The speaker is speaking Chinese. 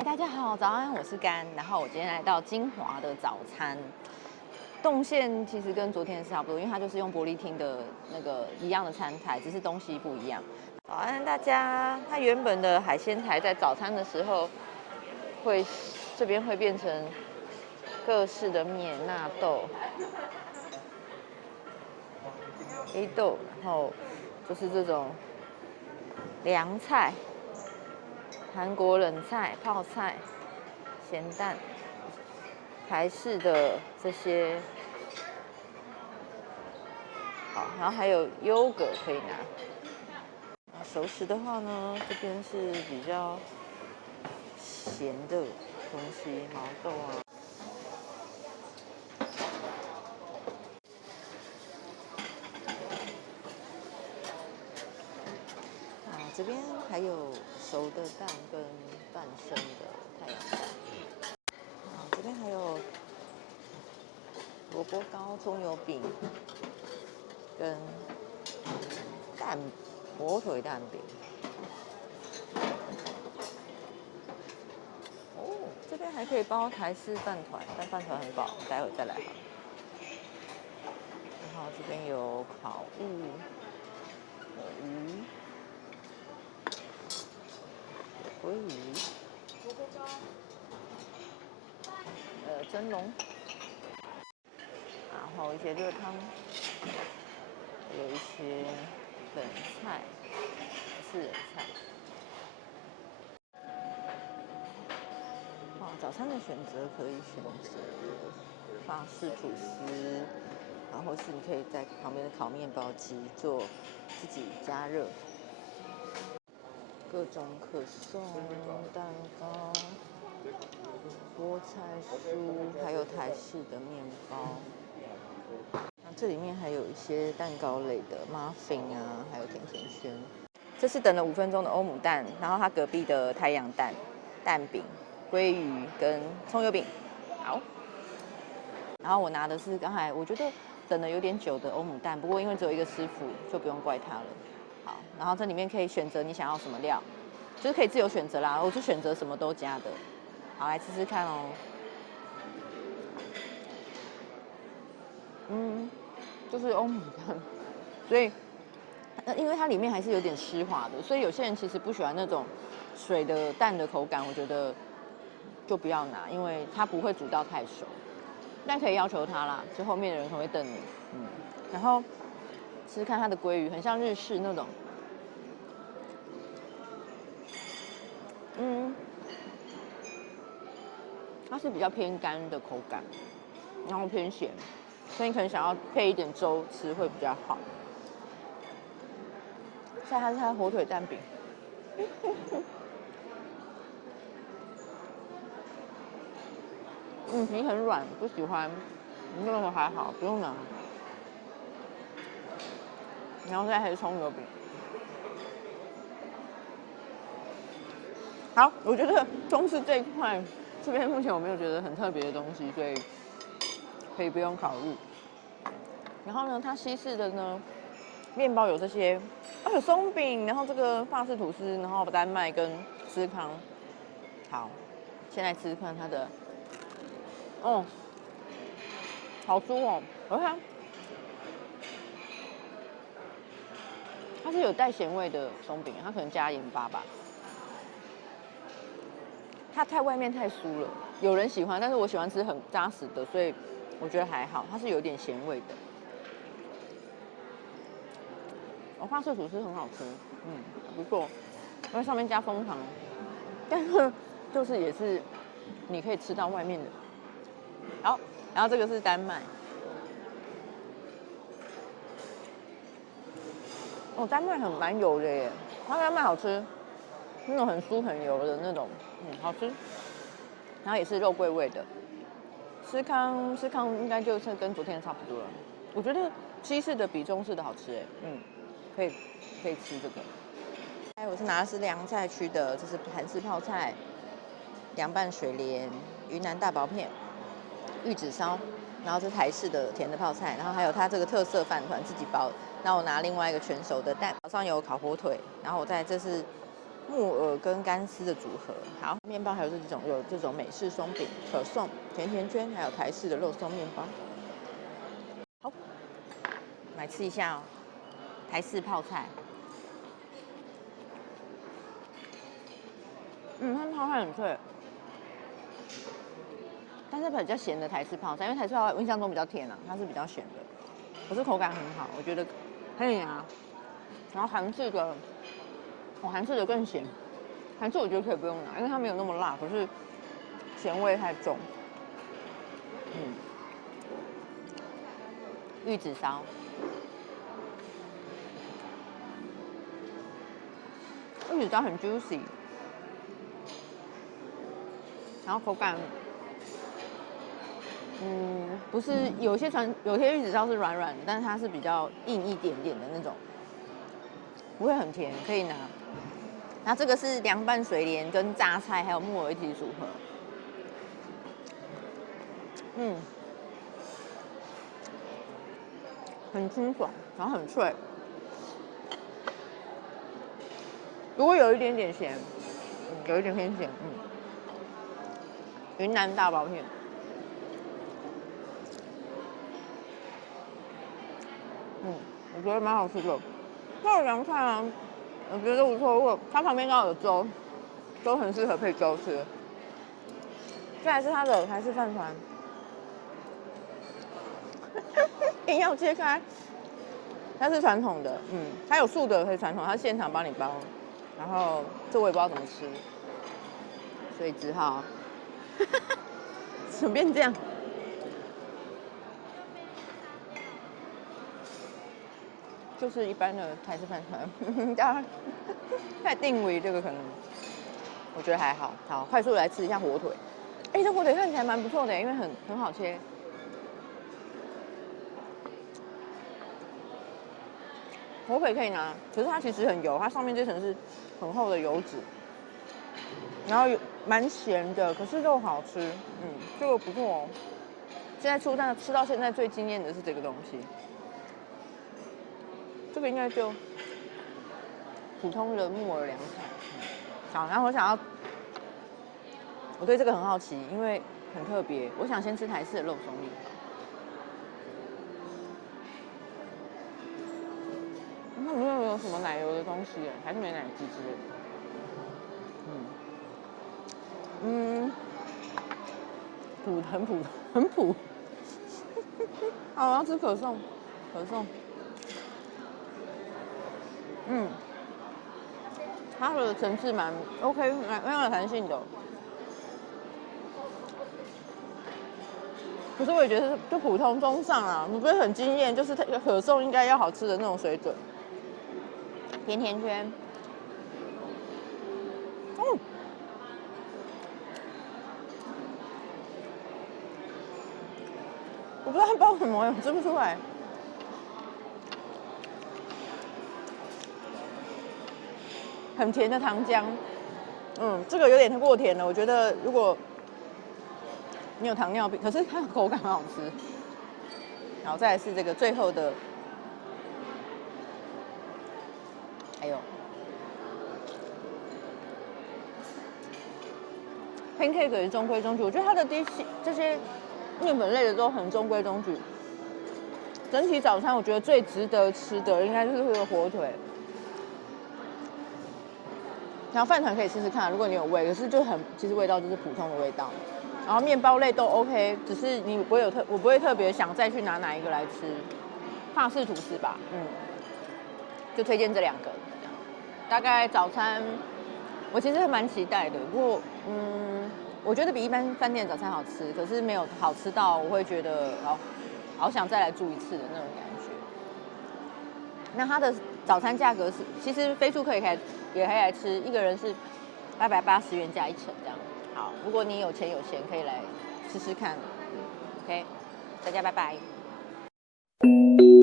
嗨，大家好，早安，我是甘。然后我今天来到金华的早餐动线，其实跟昨天差不多，因为它就是用玻璃厅的那个一样的餐台，只是东西不一样。早安，大家。它原本的海鲜台在早餐的时候这边会变成各式的面、纳豆、黑豆，然后就是这种凉菜、韩国冷菜、泡菜、咸蛋。台式的这些，好，然后还有优格可以拿。熟食的话呢，这边是比较咸的东西，毛豆啊。这边还有熟的蛋跟半生的太阳蛋。这边还有萝卜糕、葱油饼跟火腿蛋饼。这边还可以包台式饭团，但饭团很饱，待会再来好了。然后这边有烤物、鱼、鲑鱼、萝卜糕、蒸笼，然后一些热汤，有一些冷菜、是冷菜。早餐的选择可以选择法式吐司，然后或是你可以在旁边的烤面包机做自己加热，各种可颂、蛋糕、菠菜酥，还有台式的面包。这里面还有一些蛋糕类的 muffin 啊，还有甜甜圈。这是等了5分钟的欧姆蛋，然后它隔壁的太阳蛋、蛋饼、鲑鱼跟葱油饼。好，然后我拿的是刚才我觉得等了有点久的欧姆蛋，不过因为只有一个师傅，就不用怪他了。好，然后这里面可以选择你想要什么料，就是可以自由选择啦。我就选择什么都加的。好，来吃吃看哦。就是欧姆蛋，所以因为它里面还是有点湿滑的，所以有些人其实不喜欢那种水的蛋的口感，我觉得就不要拿，因为它不会煮到太熟。但可以要求它啦，就后面的人可能会瞪你。然后吃吃看它的鲑鱼，很像日式那种。它是比较偏干的口感，然后偏咸，所以你可能想要配一点粥吃会比较好。再它是它的火腿蛋饼。皮很软，不喜欢，那个还好，不用拿。然后再还是葱油饼。好，我觉得中式这一块，这边目前我没有觉得很特别的东西，所以可以不用考虑。然后呢，它西式的呢，面包有这些，有松饼，然后这个法式吐司，然后丹麦跟司康。好，先来吃吃看它的，好酥哦！我看它是有带咸味的松饼，它可能加盐巴吧。它外面太酥了，有人喜欢，但是我喜欢吃很扎实的，所以我觉得还好。它是有点咸味的。法式吐司很好吃，不错，因为上面加枫糖，但是就是也是你可以吃到外面的。好，然后这个是丹麦。丹麦蛮油的耶，它丹麦好吃，那种很酥很油的那种，好吃。然后也是肉桂味的。司康应该就是跟昨天的差不多了。我觉得西式的比中式的好吃可以吃这个。我是拿的是凉菜区的，这是韩式泡菜、凉拌水莲、云南大薄片、玉子烧，然后是台式的甜的泡菜，然后还有它这个特色饭团自己包。那我拿另外一个全熟的蛋，早上有烤火腿，然后这是木耳跟干丝的组合。好，面包还有这种美式松饼、可颂、甜甜圈，还有台式的肉松面包。好，来吃一下哦，台式泡菜。它泡菜很脆，但是比较咸的台式泡菜，因为台式泡菜我印象中比较甜啊，它是比较咸的，可是口感很好，我觉得可以啊。然后韩式的更咸，韩式我觉得可以不用拿，因为它没有那么辣，可是咸味太重。玉子烧，玉子烧很 juicy， 然后口感，不是有些玉子烧是软软的，但是它是比较硬一点点的那种，不会很甜，可以拿。然后这个是凉拌水莲跟榨菜还有木耳一起组合，很清爽，然后很脆。如果有一点点咸，有一点偏咸，云南大薄片，我觉得蛮好吃的。那个凉菜啊，我觉得不错。如果它旁边刚好有粥，都很适合配粥吃。再来是它的台式饭团，硬要切开，它是传统的，它有素的可以传统，它现场帮你包。然后这我也不知道怎么吃，所以只好随便这样。就是一般的台式饭团，太定位这个可能，我觉得还好。好，快速来吃一下火腿。这火腿看起来蛮不错的，因为很好切。火腿可以拿，可是它其实很油，它上面这层是很厚的油脂，然后蛮咸的，可是肉好吃。这个不错哦。现在吃到现在最惊艳的是这个东西。这个应该就普通的木耳凉菜。好，然后我对这个很好奇，因为很特别。我想先吃台式的肉松面包。它里面有什么奶油的东西？还是没奶汁之类的？很普。好，我要吃可颂。它的层次蛮 OK， 蛮有弹性的。可是我也觉得就普通中上啊，不会很惊艳，就是可颂应该要好吃的那种水准。甜甜圈，我不知道它包什么，我吃不出来。很甜的糖浆，这个有点过甜了。我觉得如果你有糖尿病，可是它的口感很好吃。然后再来是这个最后的，还有 pancake 也是中规中矩。我觉得它的这些面粉类的都很中规中矩。整体早餐我觉得最值得吃的应该就是这个火腿。然后饭团可以试试看，如果你有胃，可是其实味道就是普通的味道。然后面包类都 OK， 只是我不会特别想再去拿哪一个来吃。法式吐司吧，就推荐这2个。大概早餐我其实蛮期待的，不过我觉得比一般饭店的早餐好吃，可是没有好吃到我会觉得好想再来住一次的那种感觉。那它的早餐价格其实飞猪也可以来吃，一个人是880元加1层这样。好，如果你有钱可以来试试看。OK， 大家拜拜。